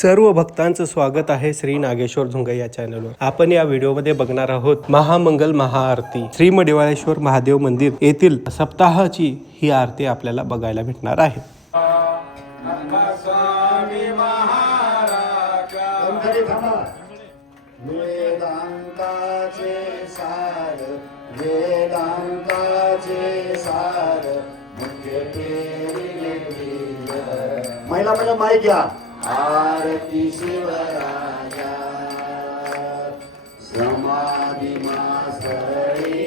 सर्व भक्तांचं स्वागत आहे श्री नागेश्वर झुंगे या चॅनलवर। आपण या व्हिडिओमध्ये बघणार आहोत महामंगल महाआरती। श्री मडिवाळेश्वर महादेव मंदिर येथील सप्ताहाची ही आरती आपल्याला बघायला भेटणार आहे। महिला पहिला माईक घ्या। आरती शिवराजा समाधी मासळी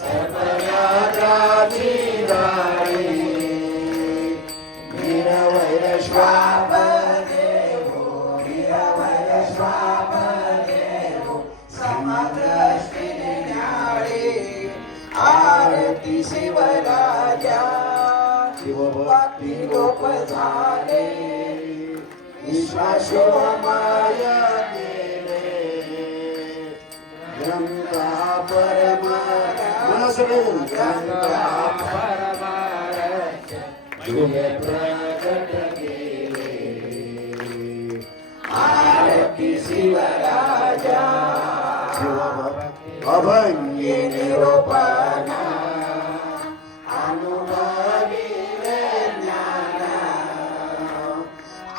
सर्वयात्राची जाळी निरवैर श्वाप देवो निरवैर श्वाप देवो समदृष्टी न्याळी आरती शिवराजा शिवभक्ती लोप झाले विश्वासोमाय गेले गंगा परमा मनसुन गंगा परमारच जुये प्रकट गेले आरती शिवराजा शिवभक्ती अभंगी निरूपणा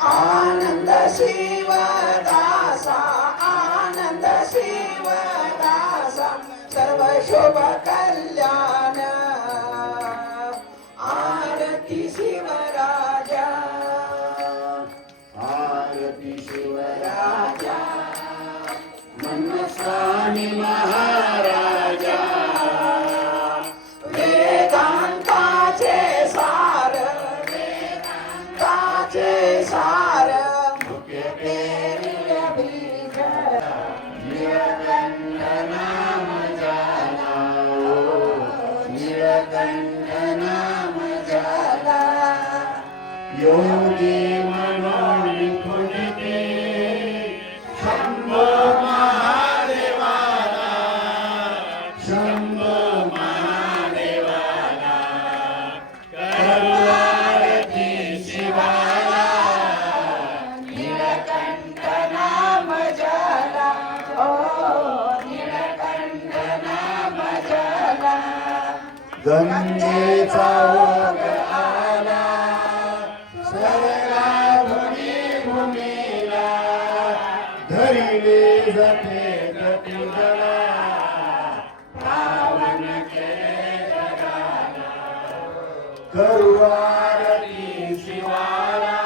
आनंद शिवदासा आनंद शिवदासा सर्व शुभ कल्याण आरती शिवराजा आरती शिवराजा मनस्वामी महाराजा वेदांताचे सार वेदांताचे सार योगी मनोनी खुजते शंभो महादेवाला शंभो महादेवाला करुणारती शिवाला नीलकंठ नाम जला ओ नीलकंठ नाम जला गंगेचा ओघ आला धरिले जाते गतीला पावन केले जगाला करू आरती शिवाला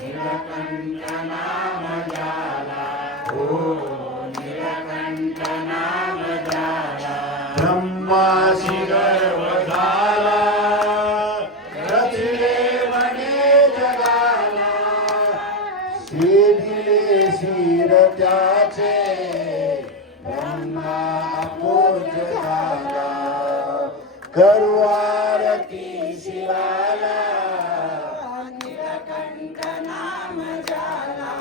नीलकंठ नाम झाला ओ नीलकंठ नाम झाला ब्रह्माशी गर्व झाला रचले म्हणे जगाला दिले शिर त्याचे ब्रह्मा अपूर्ज झाला करू आरती शिवाला नीलकंठ नाम झाला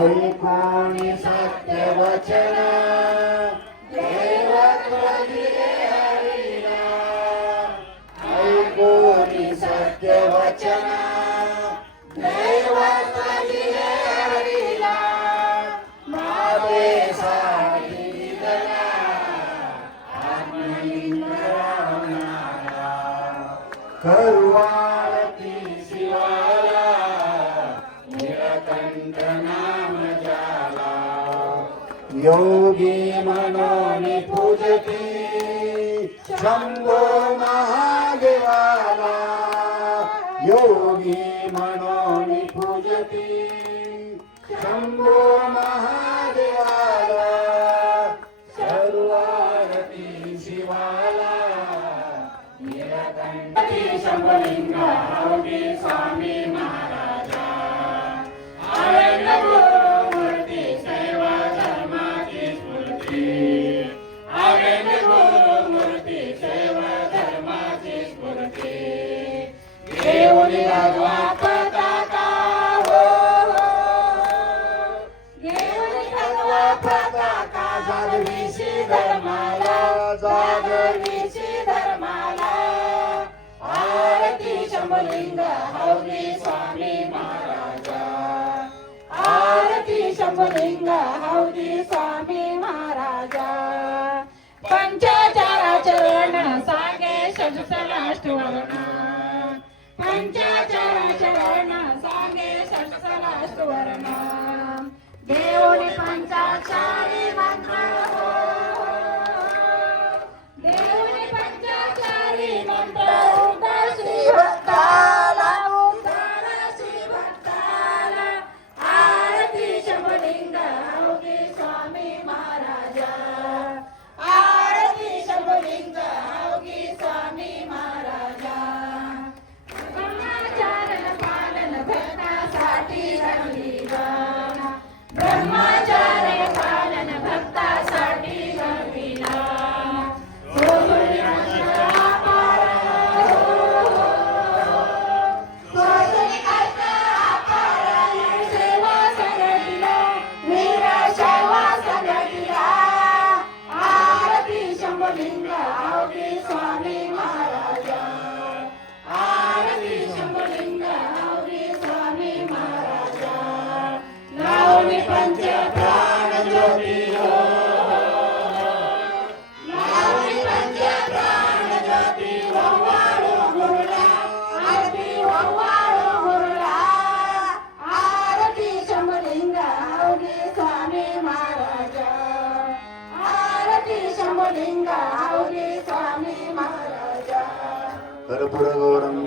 ऐकोणी सत्य वचन देवत्व दिले हरीला ऐकोणी सत्य वचन देवत्व दिले हरीला माते साठी दिला आत्मलिंग रावणाला करू आरती शिवाला नीलकंठ नाम झाला योगी मनोनी पूजती शंभो महादेवाला योगी मनोनी पूजती शंभो महादेवाला सर्वारती शिवाला नीलकंठी शंभलिंगा योगी स्वामी महाराजा आनंद गुरुमूर्ती सेवा धर्माची स्फूर्ती आनंद गुरुमूर्ती सेवा धर्माची स्फूर्ती देवनी भगवा पताका हो देवनी भगवा पताका जागविशी धर्माला जागविशी धर्माला आरती शंभलिंग हौरी स्वामी महाराज। शंभुलिंग हौदी स्वामी महाराजा पंचचराचरण सागे षट्सलाष्टवर्ण पंचचराचरण सागे षट्सलाष्टवर्ण देवोनी पंचाक्षरी मंत्र देवोनी पंचाक्षरी मंत्र उद्धार श्री भक्ताला उद्धार श्री भक्ताला आरती शंभुलिंग हौदी स्वामी महाराजा आरती शंभुलिंग हौदी स्वामी महाराजा ब्रह्मचारण पालन भक्तासाठी घडविला ब्रह्मचार्य पालन भक्तासाठी घडविला सेवा संघटिला वीर सेवा संघटिला आरती शंभुलिंग हौदी स्वामी महाराजा आरती शंभुलिंग हौदी स्वामी महाराजा लावणी पंच प्राण ज्योती हो लावणी पंच प्राण ज्योती ओवाळू गुरुला आरती ओवाळू गुरुला आरती शंभुलिंग हौदी स्वामी महाराजा आरती शंभुलिंग हौदी स्वामी महाराजा कर्पूर गौरम